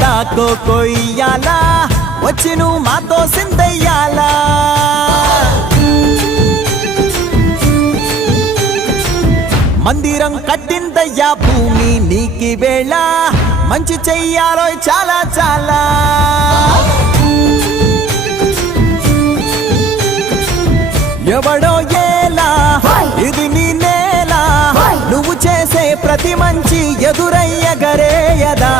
దాకో కొయ్యాలా వచ్చి నువ్వు మాతో సిందయ్యాలా మందిరం కట్టిందయ్యా భూమి నీకి వేళ మంచి చెయ్యాలో చాలా చాలా ఎవడో ఏలా ఇది నీ నేల నువ్వు చేసే ప్రతి మంచి ఎదురయ్య గరేయదా